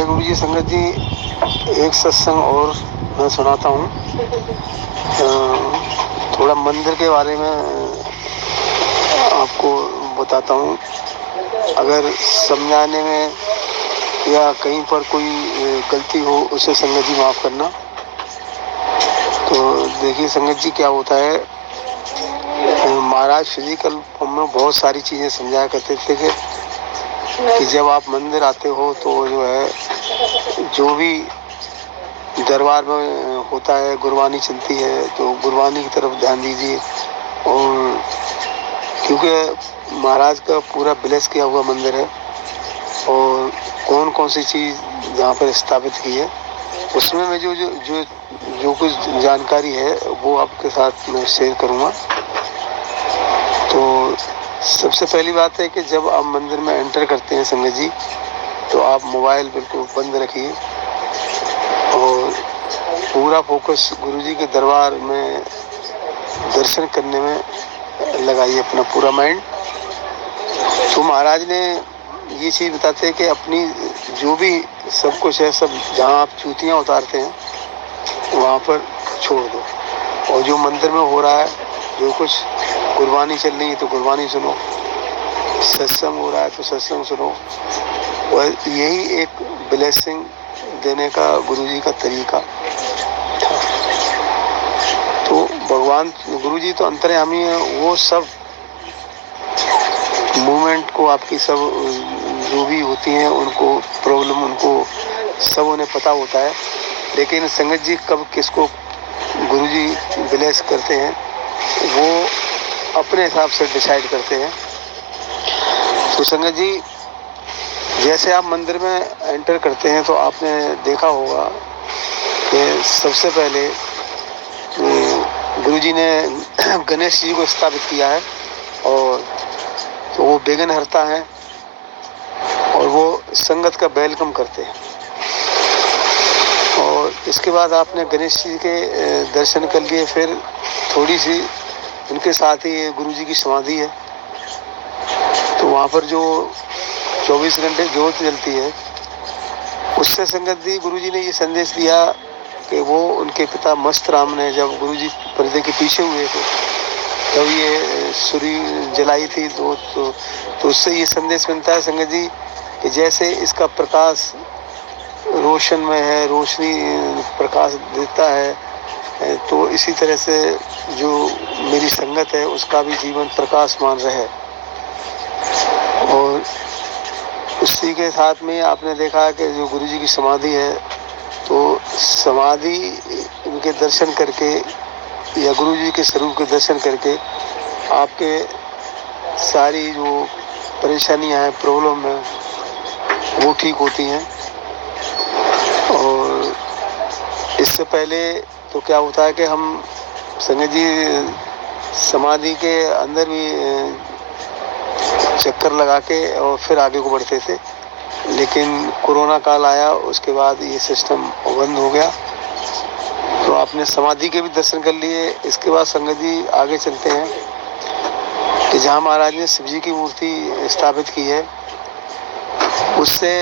जय गुरु जी। संगत जी, एक सत्संग और मैं सुनाता हूँ। थोड़ा मंदिर के बारे में आपको बताता हूँ। अगर समझाने में या कहीं पर कोई गलती हो उसे संगत जी माफ़ करना। तो देखिए संगत जी, क्या होता है, महाराज फिजिकल फॉर्म में बहुत सारी चीज़ें समझाया करते थे कि जब आप मंदिर आते हो तो जो है, जो भी दरबार में होता है, गुरबानी चलती है तो गुरबानी की तरफ ध्यान दीजिए। और क्योंकि महाराज का पूरा ब्लेस किया हुआ मंदिर है और कौन कौन सी चीज़ जहाँ पर स्थापित की है, उसमें मैं जो जो जो जो कुछ जानकारी है वो आपके साथ मैं शेयर करूँगा। तो सबसे पहली बात है कि जब आप मंदिर में एंटर करते हैं संगत जी, तो आप मोबाइल बिल्कुल बंद रखिए और पूरा फोकस गुरुजी के दरबार में दर्शन करने में लगाइए अपना पूरा माइंड। तो महाराज ने ये चीज़ बताते हैं कि अपनी जो भी सब कुछ है, सब जहाँ आप चूतियाँ उतारते हैं वहाँ पर छोड़ दो, और जो मंदिर में हो रहा है, जो कुछ गुरबानी चल रही है तो गुरबानी सुनो, सत्संग हो रहा है तो सत्संग सुनो। और यही एक ब्लेसिंग देने का गुरुजी का तरीका था। तो भगवान गुरुजी तो अंतर्यामी है, वो सब मूवमेंट को, आपकी सब जो भी होती हैं उनको प्रॉब्लम, उनको सब उन्हें पता होता है। लेकिन संगत जी कब किसको गुरुजी ब्लेस करते हैं वो अपने हिसाब से डिसाइड करते हैं। तो संगत जी, जैसे आप मंदिर में एंटर करते हैं तो आपने देखा होगा कि सबसे पहले गुरुजी ने गणेश जी को स्थापित किया है, और तो वो विघ्न हरता है और वो संगत का वेलकम करते हैं। और इसके बाद आपने गणेश जी के दर्शन कर लिए, फिर थोड़ी सी उनके साथ ही गुरुजी की समाधि है, तो वहाँ पर जो 24 घंटे ज्योत जलती है, उससे संगत जी गुरुजी ने ये संदेश दिया कि वो उनके पिता मस्त राम ने जब गुरुजी पर्दे के पीछे हुए थे तब ये सूरी जलाई थी। तो उससे ये संदेश मिलता है संगत जी कि जैसे इसका प्रकाश रोशन में है, रोशनी प्रकाश देता है, तो इसी तरह से जो मेरी संगत है उसका भी जीवन प्रकाशमान रहे। और उसी के साथ में आपने देखा कि जो गुरुजी की समाधि है, तो समाधि के दर्शन करके या गुरुजी के स्वरूप के दर्शन करके आपके सारी जो परेशानियां हैं, प्रॉब्लम है, वो ठीक होती हैं। और इससे पहले तो क्या होता है कि हम संगत जी समाधि के अंदर भी चक्कर लगा के और फिर आगे को बढ़ते थे, लेकिन कोरोना काल आया, उसके बाद ये सिस्टम बंद हो गया। तो आपने समाधि के भी दर्शन कर लिए। इसके बाद संगत जी आगे चलते हैं कि जहाँ महाराज ने शिव जी की मूर्ति स्थापित की है, उससे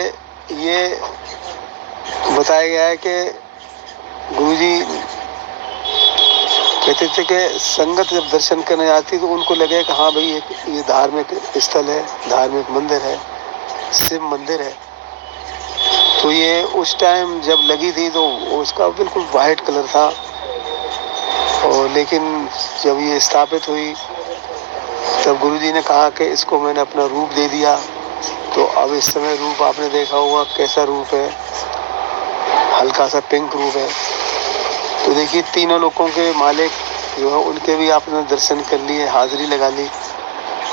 ये बताया गया है कि गुरुजी कहते थे कि संगत जब दर्शन करने जाती तो उनको लगे कि हाँ भाई ये धार्मिक स्थल है, धार्मिक मंदिर है, शिव मंदिर है। तो ये उस टाइम जब लगी थी तो उसका बिल्कुल वाइट कलर था, और लेकिन जब ये स्थापित हुई तब गुरुजी ने कहा कि इसको मैंने अपना रूप दे दिया। तो अब इस समय रूप आपने देखा होगा कैसा रूप है, हल्का सा पिंक रूप है। तो देखिए तीनों लोगों के मालिक जो है उनके भी आपने दर्शन कर लिए, हाजिरी लगा ली,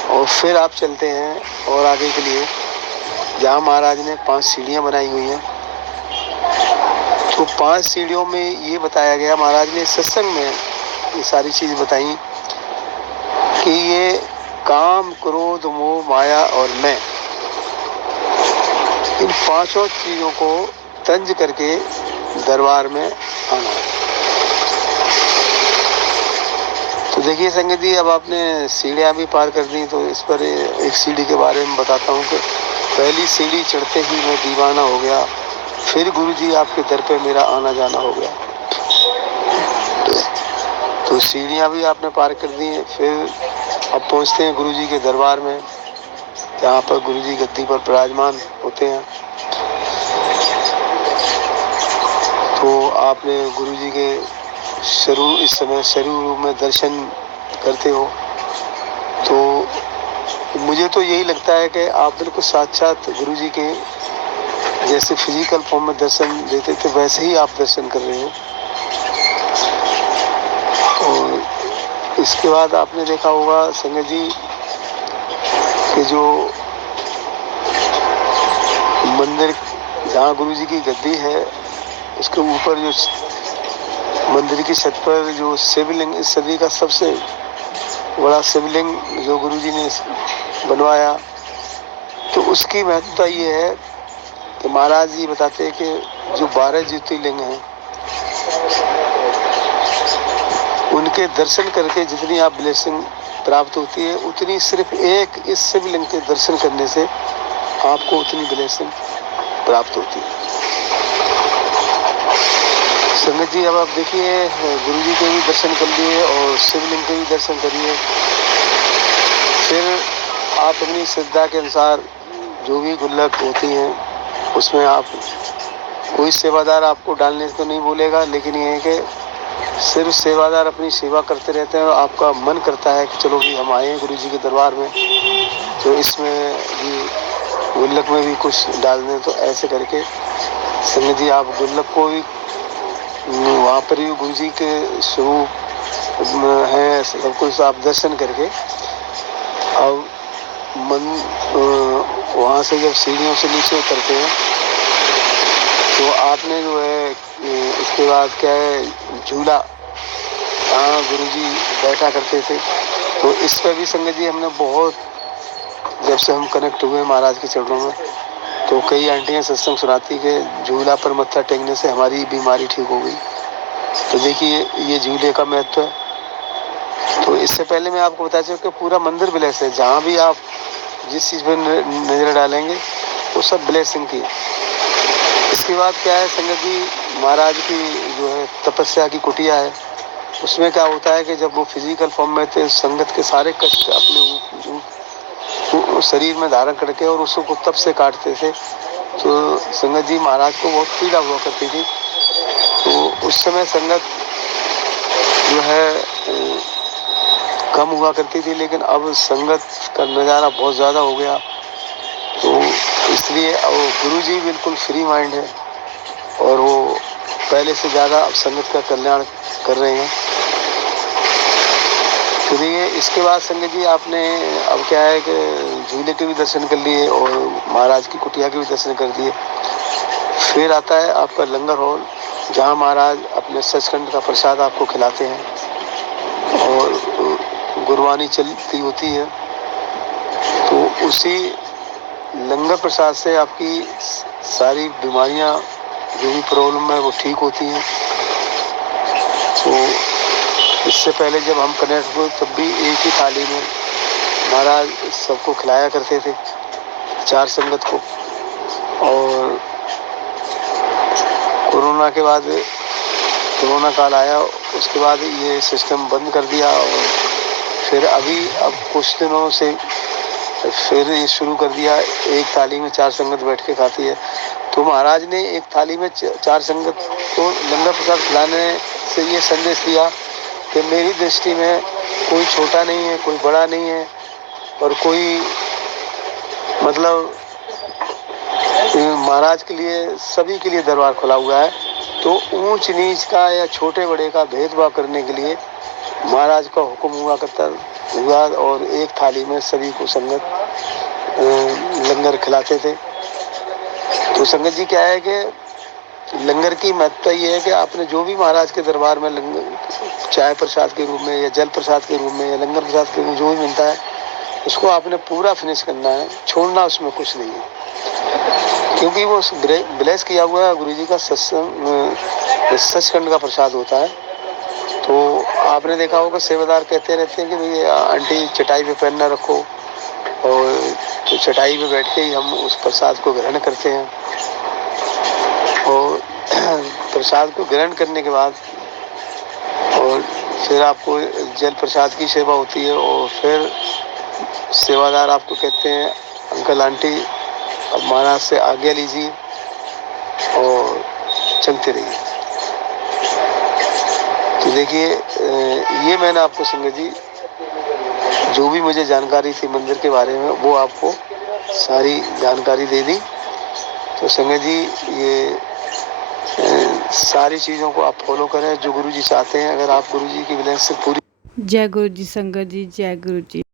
और फिर आप चलते हैं और आगे के लिए जहाँ महाराज ने 5 सीढ़ियाँ बनाई हुई हैं। तो 5 सीढ़ियों में ये बताया गया, महाराज ने सत्संग में ये सारी चीज़ बताई कि ये काम, क्रोध, मोह, माया और मैं, इन 5 चीज़ों को तंज करके दरबार में आना है। तो देखिए संगत जी, अब आपने सीढ़ियाँ भी पार कर दी, तो इस पर एक सीढ़ी के बारे में बताता हूँ कि पहली सीढ़ी चढ़ते ही मैं दीवाना हो गया, फिर गुरुजी आपके दर पे मेरा आना जाना हो गया। तो सीढ़ियाँ भी आपने पार कर दी हैं। फिर अब पहुँचते हैं गुरुजी के दरबार में, जहाँ पर गुरुजी गद्दी पर विराजमान होते हैं। तो आपने गुरुजी के स्वरूप, इस समय स्वरूप रूप में दर्शन करते हो। तो मुझे तो यही लगता है कि आप बिल्कुल साक्षात गुरुजी के जैसे फिजिकल फॉर्म में दर्शन देते थे, वैसे ही आप दर्शन कर रहे हो। और इसके बाद आपने देखा होगा संगत जी कि जो मंदिर जहाँ गुरुजी की गद्दी है, उसके ऊपर जो मंदिर की छत पर जो शिवलिंग, इस सदी का सबसे बड़ा शिवलिंग जो गुरुजी ने बनवाया, तो उसकी महत्वता ये है कि महाराज जी बताते हैं कि जो 12 ज्योतिर्लिंग हैं, उनके दर्शन करके जितनी आप ब्लेसिंग प्राप्त होती है, उतनी सिर्फ एक इस शिवलिंग के दर्शन करने से आपको उतनी ब्लेसिंग प्राप्त होती है। संगत जी, अब आप देखिए, गुरुजी के भी दर्शन कर लिए और शिवलिंग के भी दर्शन करिए। फिर आप अपनी श्रद्धा के अनुसार जो भी गुल्लक होती हैं, उसमें आप कोई सेवादार आपको डालने को नहीं बोलेगा, लेकिन ये है कि सिर्फ सेवादार अपनी सेवा करते रहते हैं और आपका मन करता है कि चलो भी हम आए हैं गुरुजी के दरबार में, तो इसमें भी गुल्लक में भी कुछ डाल दें। तो ऐसे करके संगत जी आप गुल्लक को भी वहाँ पर भी गुरुजी के स्वरूप है, सब कुछ आप दर्शन करके अब मन वहाँ से जब सीढ़ियों से नीचे उतरते हैं, तो आपने जो है इसके बाद क्या है, झूला, हाँ गुरुजी बैठा करते थे, तो इस पर भी संगत जी हमने बहुत, जब से हम कनेक्ट हुए महाराज के चरणों में, तो कई आंटियाँ सत्संग सुनाती कि झूला पर मत्था टेकने से हमारी बीमारी ठीक हो गई। तो देखिए ये झूले का महत्व है। तो इससे पहले मैं आपको बता चुका कि पूरा मंदिर ब्लेस है, जहाँ भी आप जिस चीज़ पर नज़र डालेंगे वो सब ब्लेसिंग की। इसके बाद क्या है संगत जी, महाराज की जो है तपस्या की कुटिया है, उसमें क्या होता है कि जब वो फिजिकल फॉर्म में थे, संगत के सारे कष्ट अपने शरीर में धारण करके और उसको तप से काटते थे। तो संगत जी महाराज को बहुत पीड़ा हुआ करती थी। तो उस समय संगत जो है कम हुआ करती थी, लेकिन अब संगत का नज़ारा बहुत ज़्यादा हो गया। तो इसलिए अब गुरुजी बिल्कुल फ्री माइंड है और वो पहले से ज़्यादा अब संगत का कल्याण कर रहे हैं। तो ये इसके बाद संगत जी आपने अब क्या है कि झूले के भी दर्शन कर लिए और महाराज की कुटिया के भी दर्शन कर दिए। फिर आता है आपका लंगर हॉल, जहाँ महाराज अपने सचखंड का प्रसाद आपको खिलाते हैं और गुरबानी चलती होती है। तो उसी लंगर प्रसाद से आपकी सारी बीमारियाँ, जो भी प्रॉब्लम है, वो ठीक होती हैं। तो इससे पहले जब हम कनेक्ट हुए तब भी एक ही थाली में महाराज सबको खिलाया करते थे, 4 संगत को। और कोरोना के बाद, कोरोना काल आया, उसके बाद ये सिस्टम बंद कर दिया और फिर अब कुछ दिनों से फिर ये शुरू कर दिया, एक थाली में 4 संगत बैठ के खाती है। तो महाराज ने एक थाली में 4 संगत को लंगर प्रसाद खिलाने से ये संदेश दिया कि मेरी दृष्टि में कोई छोटा नहीं है, कोई बड़ा नहीं है, और कोई मतलब महाराज के लिए, सभी के लिए दरबार खुला हुआ है। तो ऊंच नीच का या छोटे बड़े का भेदभाव करने के लिए महाराज का हुक्म हुआ करता हुआ, और एक थाली में सभी को संगत लंगर खिलाते थे। तो संगत जी क्या है कि लंगर की महत्ता ये है कि आपने जो भी महाराज के दरबार में लंगर, चाय प्रसाद के रूप में या जल प्रसाद के रूप में या लंगर प्रसाद के रूप में जो भी मिलता है, उसको आपने पूरा फिनिश करना है, छोड़ना उसमें कुछ नहीं है, क्योंकि वो ब्लेस किया हुआ है गुरुजी का सचखंड का प्रसाद होता है। तो आपने देखा होगा सेवादार कहते रहते हैं कि भाई आंटी चटाई पे पैर न रखो, और तो चटाई पे बैठ के ही हम उस प्रसाद को ग्रहण करते हैं। और प्रसाद को ग्रहण करने के बाद और फिर आपको जल प्रसाद की सेवा होती है और फिर सेवादार आपको कहते हैं अंकल आंटी अब महाराज से आज्ञा लीजिए और चलते रहिए। तो देखिए ये मैंने आपको संगत जी जो भी मुझे जानकारी थी मंदिर के बारे में वो आपको सारी जानकारी दे दी। तो संगत जी ये सारी चीज़ों को आप फॉलो करें जो गुरु जी चाहते हैं। अगर आप गुरु जी की ब्लेसिंग से पूरी। जय गुरु जी संगत जी, जय गुरु जी।